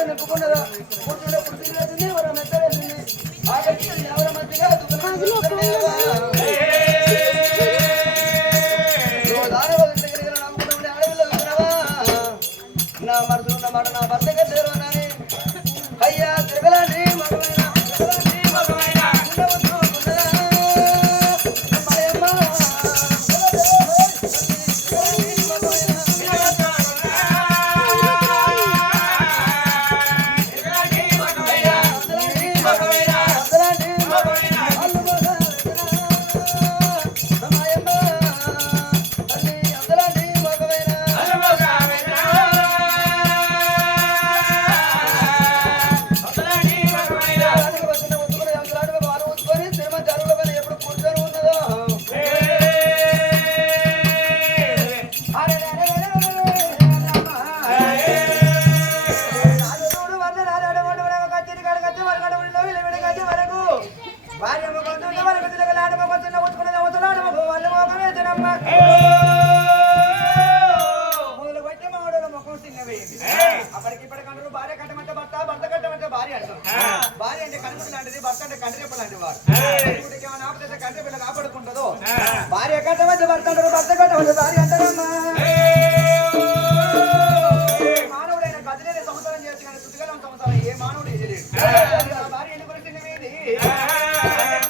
ఎప్పుడు నింపుకున్నదా కూర్చున్నప్పుడు తిరిగి వరం ఎత్తవేసింది ఆఖరికి ఎవర మధ్యగా నమ్ముకున్న అడవిలో విన్నావా నా మనసులో ఉన్న మాట నా భర్తగా చేరువనని అయ్యా తిరగలాంటి మగమైన భార్య కట్టమధ్య భర్త అంటారు భర్త కట్టమధ్య భార్య అంటారమ్మా మానవుడైన గదిలేని సంవత్సరం చేసి కానీ శుద్ధిగల సంవత్సరం ఏ మానవుడు చేయలేడు భార్య ఎందుకు తిన్నవేది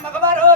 మగవారు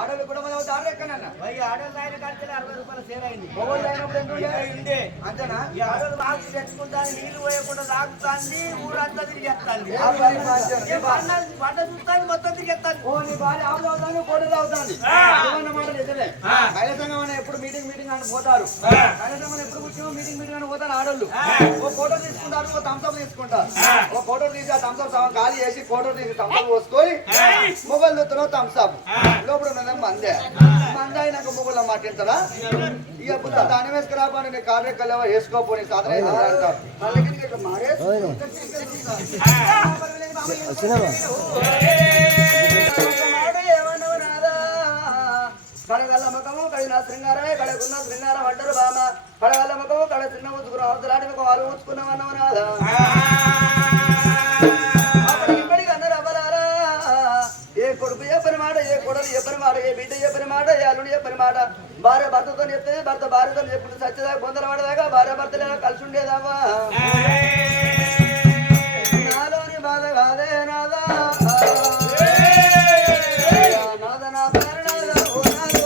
ఆడలు కూడా మనం దారి ఎక్కనన్నా ఆడలు ఆయన కడితే 60 రూపాయల సేల్ అయింది మొగోళ్ళు అయినప్పుడు ఎంత అంతేనా ఈ ఆడలు బాగు తెచ్చుకుంటాను నీళ్లు పోయకుండా తాగుతాంది ఊరంతా తిరిగేస్తాంది పంట చూస్తాను మొత్తం తిరిగేస్తాను ఓ నీ భార్య ఆవులు అవుతాను కోడలు అవుతాంది ఏమన్న మాట నిజమే మహిళా సంఘం ఎప్పుడు మీటింగ్ అని పోతారు మహిళా సంఘం ఎప్పుడు కూర్చో మీటింగ్ అని పోతారు ఆడోళ్ళు ఓ ఫోటో తీసుకుంటారు ఓ థమ్స్అప్ తీసుకుంటారు ఓ ఫోటో తీసి ఆ థమ్స్అప్ ఖాళీ చేసి ఫోటో తీసి థమ్స్అప్ పోసుకొని మొబైల్ దొత్తులో థమ్స్అప్ లోపల ఉన్నదే మందే మంద అయినాక మొగోళ్ళ మాట్లాడతారా ఇక పుట్ట దాని వేసుకురాబా నీ కార్యకలాప వేసుకోపోని సాధన అంటారు కడగల్ల మకము నా శృంగారమే కడకున్న శృంగారం అంటారు బామ కడగల ముఖము కడ చిన్న ఊచుకున్నాం అవతలాంటి ముఖం వాళ్ళు ఊచుకున్నాం అన్నము నాదా ఇప్పటికి అందరు అవ్వలారా ఏ కొడుకు చెప్పని మాట ఏ కొడలు చెప్పని మాట ఏ బిడ్డ చెప్పని మాట ఏ అల్లుడు చెప్పని మాట భార్య భర్తతో చెప్తే భర్త భార్యతో చెప్పుడు సత్యదాకా పొందల పడదాకా భార్య భర్తలు కలిసి ఉండేదావా నాలోని బాధ కాదే నాదా నాద నా పేరు నాదా ఓ నాదో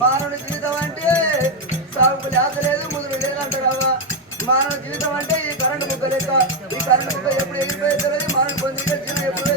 మానవుడి జీవితం అంటే సాగు లేత లేదు ముదురు లేదంటారా మానవ జీవితం అంటే ఈ కరెంటు బుక్క లెక్క ఈ కరెంటు బుక్క ఎప్పుడు ఎగిరిపోయేది మానవుడు పొంది ఎప్పుడు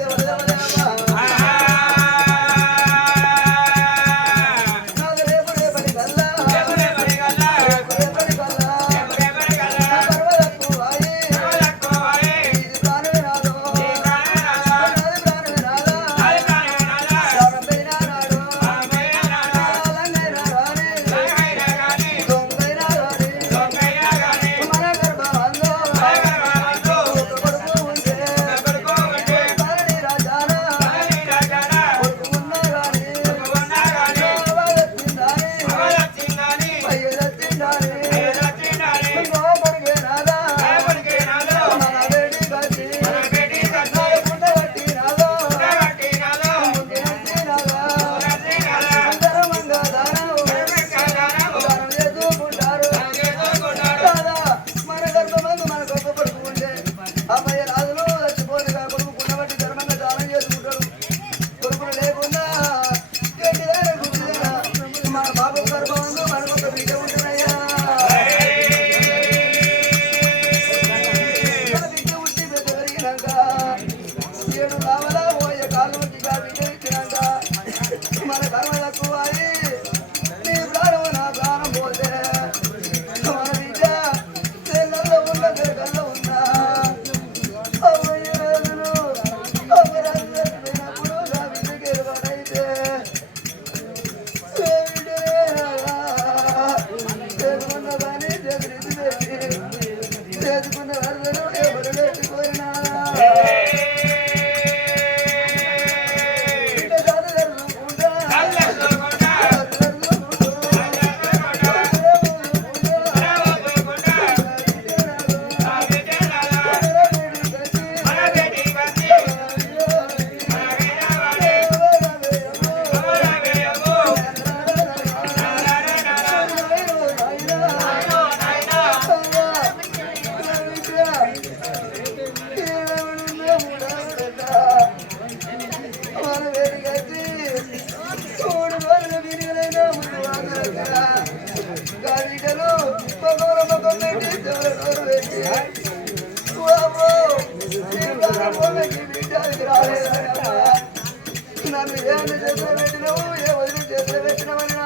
నన్ను ఏమన్నా చేతులు పెట్టినావు ఏ వదిలి చేతులు పెట్టినావని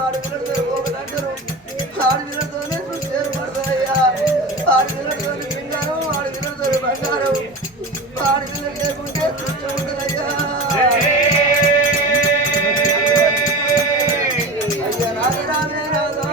ఆడపిల్లలతో పోగలంటారు ఆడపిల్లలతోనే సృష్టి ఏర్పడతాయ్యా ఆడపిల్లలతో పింగారం ఆడపిల్లలతో బంగారం ఆడపిల్లలు లేకుంటే సృష్టి ఉంటుందయ్యా అయ్యా రాజరామే రాజా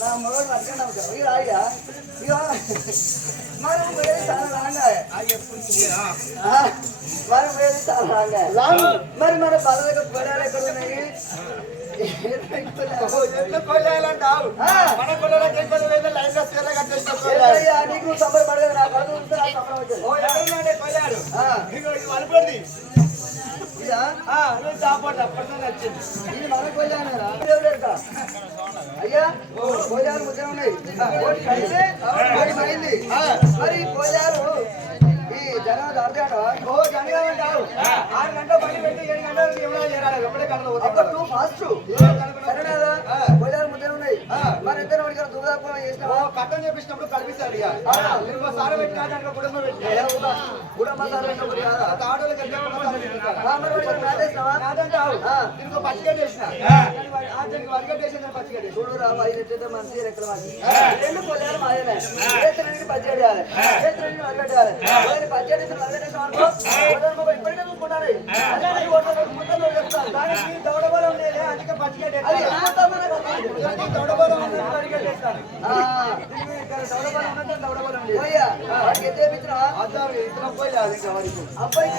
నా మొదలు అర్థం అయ్యా మనం వేరే చాలా మనం వేరే చాలా మరి మన బలలకు కొడాలు ఎక్కడ ఉన్నాయి నీకు సఫర్ పడదు నా ఇది మన కొల్లానేరా అయ్యా కోయాలు ముద్ర ఉన్నాయి మరి కోయాలు ఈ జనం దాటాడు జనగామంటారు 6 గంటలు పని పెట్టి 7 గంటలకు ఎవరో చేరాలి ఎప్పుడే గంటలు అప్పుడు ఫాస్ట్ సరేనా కోయాలు ముద్ర ఉన్నాయి మరి ఇద్దరు వాడికి దుర్దాపం చేసినా కట్టం చేపించినప్పుడు కల్పిస్తాడు ఇక సార పెట్టినా దాంట్లో కుటుంబం పెట్టి కుటుంబ సార పెట్టినప్పుడు ఆటోలకి ఇంకో పచ్చిగడ్డ వేసిన వరిగడ్డ వేసిన పచ్చిగడ్డ చూడు రా 5 మంచి రెక్కల మంచి 2 కొల్లాలు మాదేనే చేతులకి పచ్చిగడ్డ వేయాలి చేతులకి వరిగడ్డ వేయాలి పచ్చిగడ్డ వేసిన వరిగడ్డ వేసిన ఇప్పటికే చూసుకుంటారు దానికి దౌడబలం లేదు అందుకే పచ్చిగడ్డ దౌడబలం వరిగడ్డ వేస్తాను దౌడబలం ఉన్నట్టు దౌడబలం లేదు చేపించిన ఇతర పోయి అది వరకు అబ్బాయికి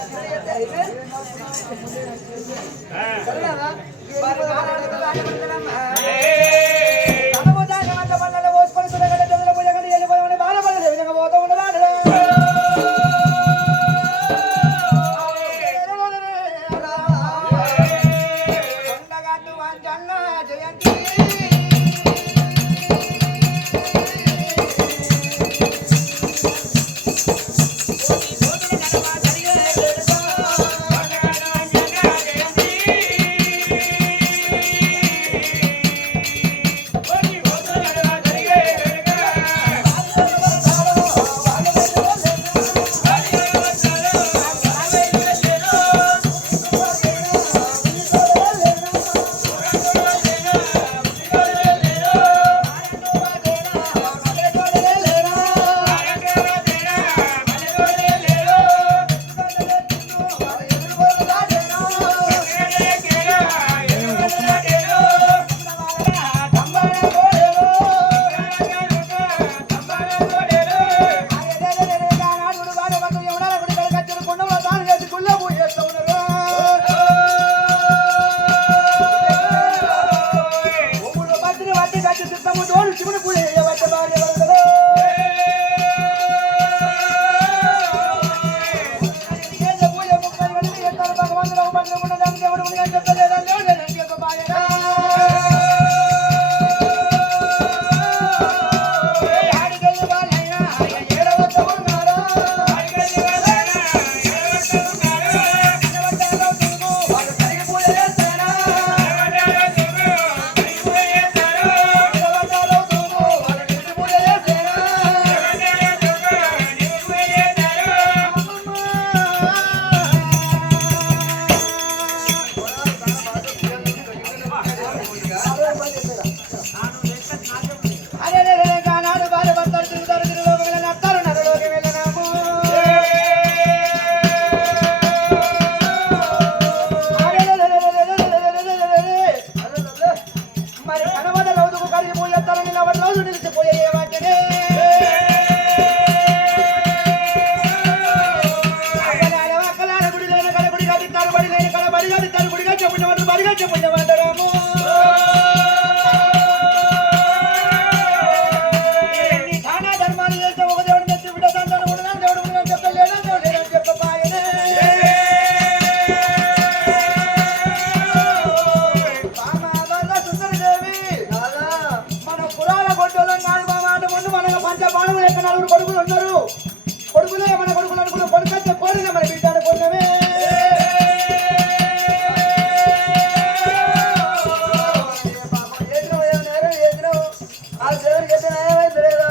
అయితే సరేనా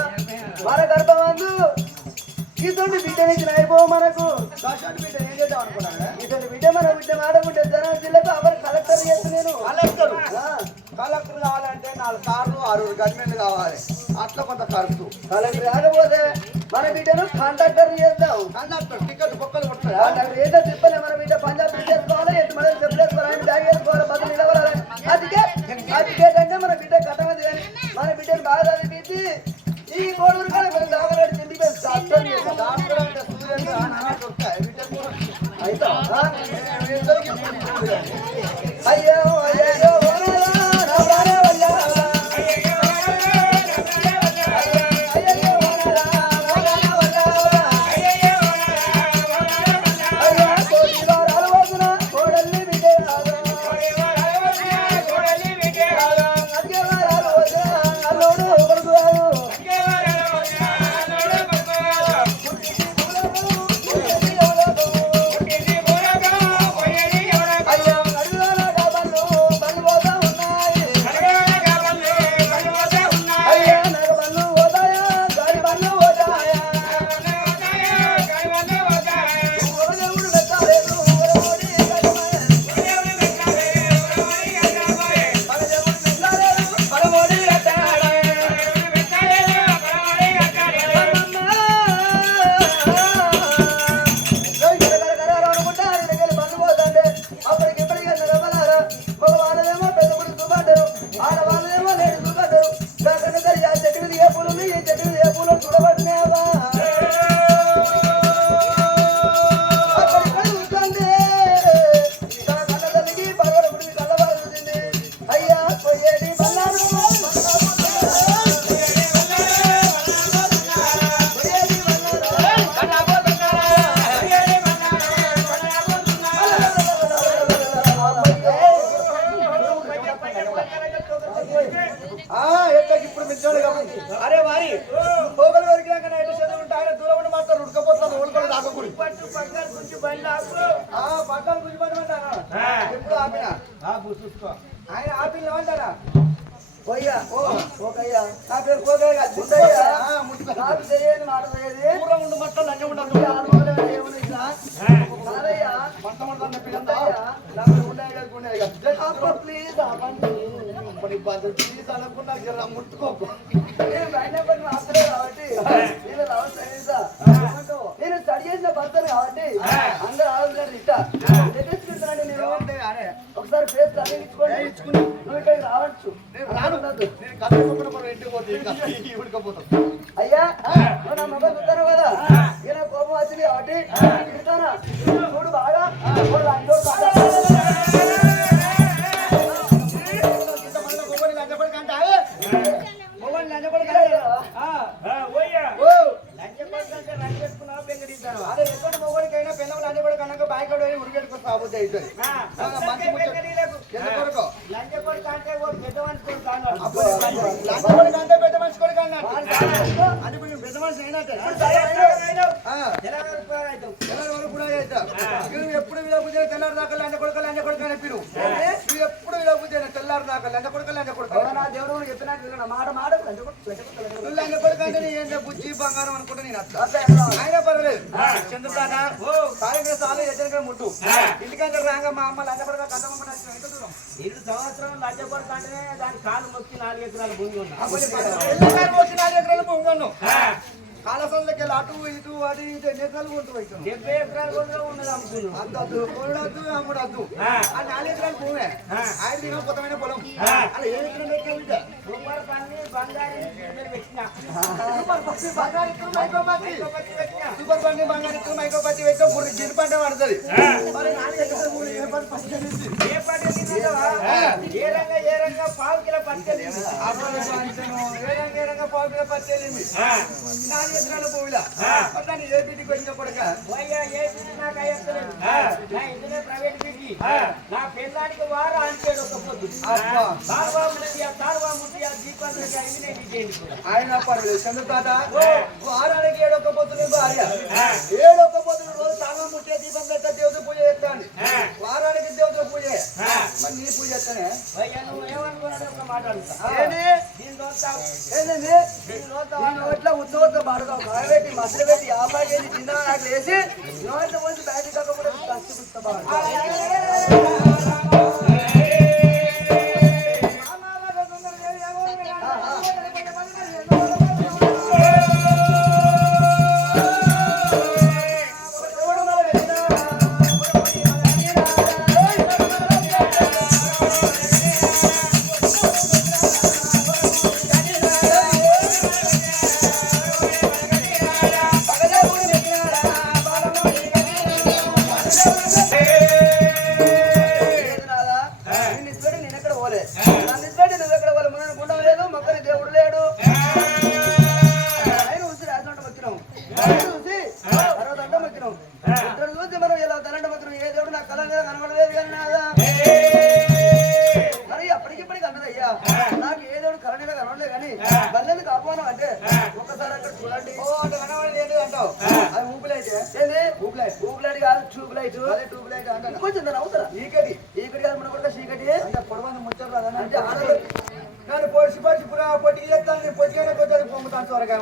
ఇటువంటి బిడ్డ నుంచి నాయపో మనకు బిడ్డ ఏం చేద్దాం అనుకున్నాను ఇటువంటి బిడ్డ మన బిడ్డ ఆడబిడ్డ జనం జిల్లాకు ఎవరు కలెక్టర్ చేస్తున్నాను కలెక్టర్ కావాలంటే 4 కార్లు 6 గవర్నమెంట్ కావాలి అట్లా కొంత ఖర్చు కలెక్టర్ కాకపోతే మన బిడ్డను కాంట్రాక్టర్ చేద్దాం కండక్టర్ టికెట్ బొక్కలు కొట్టాలి ఏదో తిప్పలే మన బిడ్డ పంజాబ్ చేసుకోవాలి మనం చెప్పలేదు ఆయన బ్యాగ్ వేసుకోవాలి బతులు నిలబడాలి అందుకే మన బిడ్డ కట్టమది కానీ మన బిడ్డను బాగా చదివించి ఈ కోడూరు కానీ మనం దాగలాడి తిండిపోయి డాక్టర్ అంటే సూర్యుడు అయ్యో అయ్యో అరే వారి పోగలు వరికినాక ఎటు చదువుకుంటే ఆయన దూరం ఉండి మాత్రం ఉడకపోతున్నాను ఓడుకొని రాకూడదు పక్కన గుంచి బండి పక్కన గుంచి బండి అంటారా ఎప్పుడు ఆపినా చూసుకో ఆయన ఆపిల్ ఏమంటారా పోయ్యా ఓకయ్యా నా పేరు పోగయ్యా నాకు తెలియదు మాట తెలియదు దూరం ఉండి మొత్తం లంచం ఉండదు ప్లీజ్ ప్లీజ్ అనుకున్నా జర ముట్టుకోకు నేను స్టడీ చేసిన భర్తను కాబట్టి అందరూ ఆలోచన ఇస్తా నేను ఒకసారి ఫేస్ తగ్గించుకోండి నువ్వు ఇక్కడికి రావచ్చు అయ్యా నా మొబైల్ చూస్తాను కదా నేను కోపం వచ్చింది కాబట్టి తిడతానా చూడు బాగా అదే ఎక్కడ మొగడికైనా పెళ్ళం లంచపడి కనుక బాయ్ ఉరికెట్టుకో సాబుద్ది అవుతుంది పెద్ద మనిషి కొడుకు అన్నాడు అది పెద్ద మనిషి అయినట్టే ఎప్పుడు విడబుద్ది తెల్లారు దాకా లంచ కొడుకు అని పిలు ఎప్పుడు విడబుద్ది తెల్లారు దాకా లంచ కొడుకు నా దేవుడు చెప్పినట్టు మాట లంచ కొడుకు అంటే ఏంటంటే బుజ్జి బంగారం అనుకుంటే నేను అయినా పర్వాలేదు చంద్రబాబు కార్యక్రమాలు ఎదురుగా ముట్టు ఇంటికంటే రాగా మా అమ్మ లంచ కొడుకు కందమ్మ ఎంత దూరం 7 సంవత్సరం లంచ కొడుకు అంటేనే దాని కాలు మొక్కి 4 ఎకరాలు భూమి ఉన్నా 4 ఎకరాలు భూమి ఉన్నాను కాలసంలోకి అటు ఇటు అది ఇది 70 ఎకరాలు ఉంటుంది 70 ఎకరాలు కూడా ఉన్నది అమ్ముకున్నాం అంత కొనడద్దు అమ్ముడద్దు ఆ 4 ఎకరాలు భూమే ఆయన దినం కొత్తమైన పొలం అలా 7 ఎకరాలు ఎక్కడ సూపర్ పన్ని బంగారు సూపర్ పన్ని బంగారు మైకోపతి వెచ్చ గిరి పంట పడుతుంది మరి 4 ఎకరాలు భూమి ఏ పంట ఏ రంగా పావు కిలో పట్టుకెళ్ళింది ఏ రంగా పావు కిలో పట్టుకెళ్ళింది 4 ఎకరాల భూమిలా దాన్ని ఏ బీటికి వచ్చిన కొడుక నాకు అయ్యలేదు నా ఇంజనీర్ ప్రైవేట్ బీటి నా పెళ్ళానికి వారు అంటాడు ఒక పొద్దు ఆయన పర్లేదు చంద్రతాత వారానికి 7 ఒక్క పొద్దులు భార్య 7 ఒక్క పొద్దులు రోజు తాళం ముట్టే దీపం పెట్ట దేవత పూజ చేస్తాను వారానికి దేవత పూజ మరి నీ పూజ చేస్తానే నువ్వు ఏమనుకున్నాడు ఒక మాట ఇట్లా ఉత్సవంతో పాడుతావు కాయబెట్టి మసలు పెట్టి 50 కేజీ చిన్న నాకు వేసి నోట్లో పోసి బయటకు కాకుండా కష్టపడతా చూసి తర్వాత దండం వచ్చినాం ఇద్దరు చూసి మనం ఇలా దండం వచ్చినాం ఏ దేవుడు నాకు కలంగా కనబడలేదు కానీ నాదా మరి అప్పటికిప్పటికి అన్నదయ్యా నాకు ఏ దేవుడు కరణీలో కనబడలేదు కానీ బల్లెలు కాపోను అంటే ఒక్కసారి అక్కడ చూడండి ఓ అంటే కనబడలేదు అంటావు అది ఊపులైతే ఏంది ఊపులైట్ కాదు ట్యూబ్ లైట్ అదే ట్యూబ్ లైట్ అంటే కొంచెం దాని అవుతారా ఈకటి కాదు మన కూడా చీకటి అంటే పొడవని ముచ్చరు రాదని అంటే ఆడలు నేను పొడిచి పొట్టికి చేస్తాను పొట్టిగా కొద్ది పొమ్ముతాను త్వరగా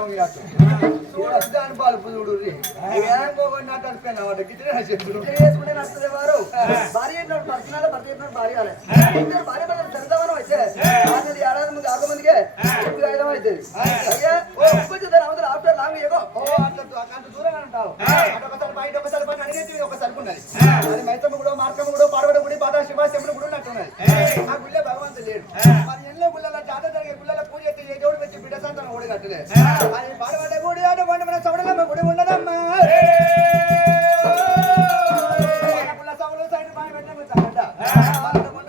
చూడొచ్చు దాని బాలుపు చూడు ఏం పోగొట్టినట్టు అనిపోయినా వాడు గిట్టే వేసుకుంటే నచ్చదే వారు భార్య పడుతున్నాడు భర్త చెప్పినట్టు భార్య భార్య భర్త సరితమనం అయితే అది ఏడాది ముందు కాకముందుకే ఐదం అవుతుంది అయ్యా కొంచెం దాని అవతల ఆఫ్టర్ లాంగ్ ఏగో అంత దూరంగా ఉంటావు ఒకసారి బయట ఒకసారి పని అడిగేది ఒక సరుకున్నది అది మైతమ్మ కూడా మార్కమ్మ కూడా పాడవడ గుడి పాత శివాశంలో కూడా ఉన్నట్టున్నది ఆ గుళ్ళే భగవంతుడు లేడు మరి ఎన్నో గుళ్ళ జాత జరిగే గుళ్ళ పూజ అయితే ఏ దేవుడు వచ్చి బిడ్డ సంతానం కూడా కట్టలేదు అది పాడబడ్డ గుడి ఆట మన సవడలమ్మ గుడి ఉండదమ్మా సవలు సైడ్ బాగా పెట్టిన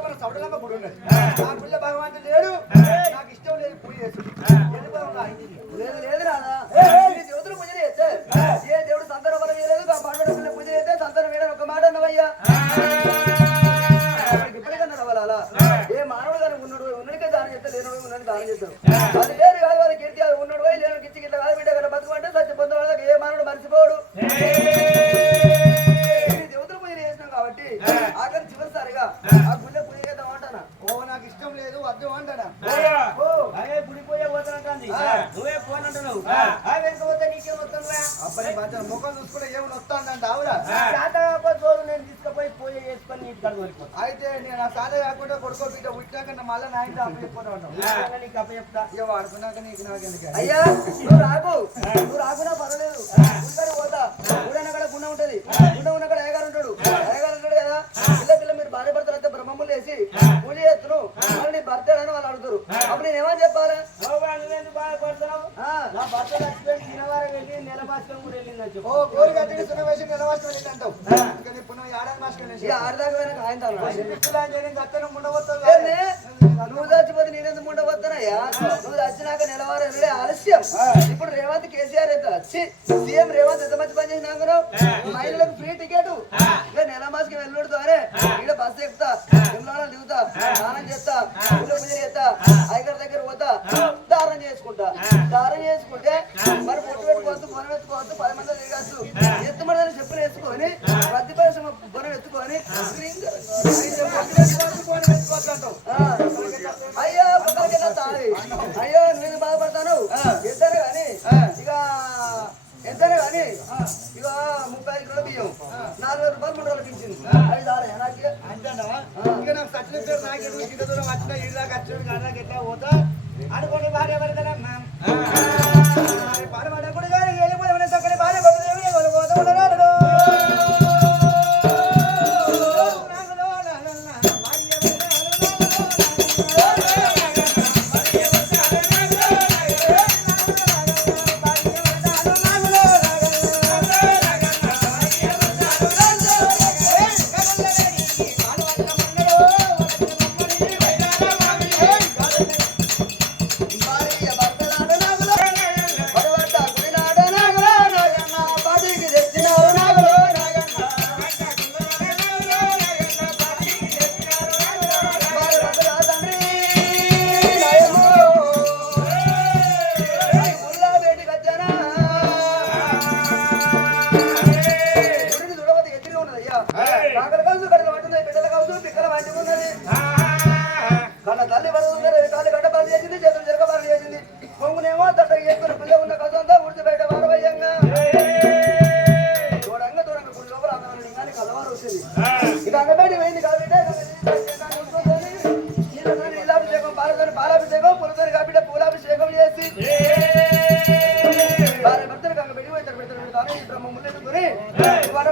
మన సవడలమ్మ గుడి ఉన్నది ఆ గుళ్ళ భగవంతుడు లేడు నాకు ఇష్టం లేదు పూజ చేసి లేదు రాదా దేవుడు పూజ చేస్తే ఏ దేవుడు సంతానం వల్ల చేయలేదు ఆ పాడబడ్డ పూజ చేస్తే సంతానం వేయడం ఒక మాట అన్నవయ్యా ఇప్పటికన్నా అవ్వాలా ఏ మానవుడు కానీ ఉన్నడికే దానం చేస్తే లేనోడు ఉన్నది దానం చేస్తాం అది వేరు కాదు అది కీర్తి అది ఉన్నాడు పోయి లేను గిచ్చి గిట్ల కాదు బిడ్డ కదా బతుకుంటే సత్య పొంద వాళ్ళకి ఏ మానవుడు మర్చిపోడు దేవతలు పూజ చేసినాం కాబట్టి ఆఖరి చివరిసారిగా ఆ గుళ్ళ పూజ చేద్దాం అంటానా ఓ నాకు ఇష్టం లేదు వద్దు అంటానా గుడి పోయే పోతానంటాంది నువ్వే ఫోన్ అంటున్నావు వెనుకపోతే నీకేం వస్తుందా అబ్బాయి బాగా ముఖం చూసుకుంటే ఏమైనా వస్తానంట ఆవురా చోరు నేను తీసుకుపోయి పూజ చేసుకొని నీకు కడుగు అయితే నేను ఆ సాధ కాకుండా కొడుకో బిడ్డ పుట్టినాక మళ్ళీ నా ఇంట్లో అప్పచెప్పుకుంటా ఉంటాం నీకు అప్ప చెప్తా ఇక వాడుకున్నాక నీకు నాకు ఎందుకు అయ్యా నువ్వు రాకున్నా పర్వాలేదు గుండె పోతా గుడైన కూడా గుండె ఉంటది గుండె ఉన్న కూడా అయ్యగారు ఉంటాడు కదా పిల్ల మీరు భార్య భర్తలు అయితే బ్రహ్మములు వేసి పూజ చేస్తున్నావు మళ్ళీ నీ భర్త అని వాళ్ళు అడుగుతారు అప్పుడు నేనేమని చెప్పాలా బాధపడుతున్నావు నా భర్త చచ్చిపోయి తినవారం వెళ్ళి నెల మాసం కూడా వెళ్ళిందని చెప్పు ఓ కోరి కట్టి సున్నవేసి నెలవాసం వెళ్ళి అంటావు ఇంకా నీ పునః ఏడాది మాసం వెళ్ళి ఆడదాకా వెనక ఆయన నువ్వు చచ్చిపోతే నేనెందుకు ముండబోతున్నాయా నువ్వు చచ్చినాక నెలవారు వెళ్ళే ఆలస్యం ఇప్పుడు రేవంత్ కేసీఆర్ అయితే వచ్చి సీఎం రేవంత్ ఎంత మంచి పని చేసినాను మహిళలకు ఫ్రీ టికెట్ ఇక నెల మాసకి వెళ్ళుడు ద్వారా ఇక్కడ బస్సు ఎక్కుతా నిమ్మలాలు దిగుతా స్నానం చేస్తా పూజ చేస్తా అయ్యగారి దగ్గర పోతా దారం చేసుకుంటే మరి పొట్టు పెట్టుకోవద్దు బొనం ఎత్తుకోవద్దు 10 మంది తిరగచ్చు ఎత్తుమని చెప్పులు వేసుకొని ప్రతి పరిశ్రమ బొనం ఎత్తుకొని అయ్యో పక్కన తాగి అయ్యో నేను బాధపడతాను ఎంతనే కానీ ఇక ఎంతనే కానీ ఇక 35 కిలోల బియ్యం 4,000 రూపాయలు 3 రోజులకి ఇచ్చింది 5 ఆరు నాకు ఇంకా నాకు సచిన పేరు నాకు ఇంత దూరం వచ్చిన ఈ దాకా వచ్చాడు కాదాక ఎట్లా పోతా అనుకోండి భార్య పడతానమ్మా భార్య పడకుండా కానీ వెళ్ళిపోయి చక్కని భార్య పడుతుంది పోతా ఉండరాడు భార్య భర్తలు కాక పెళ్లి పోతారు పెడతారు ముందు వాడ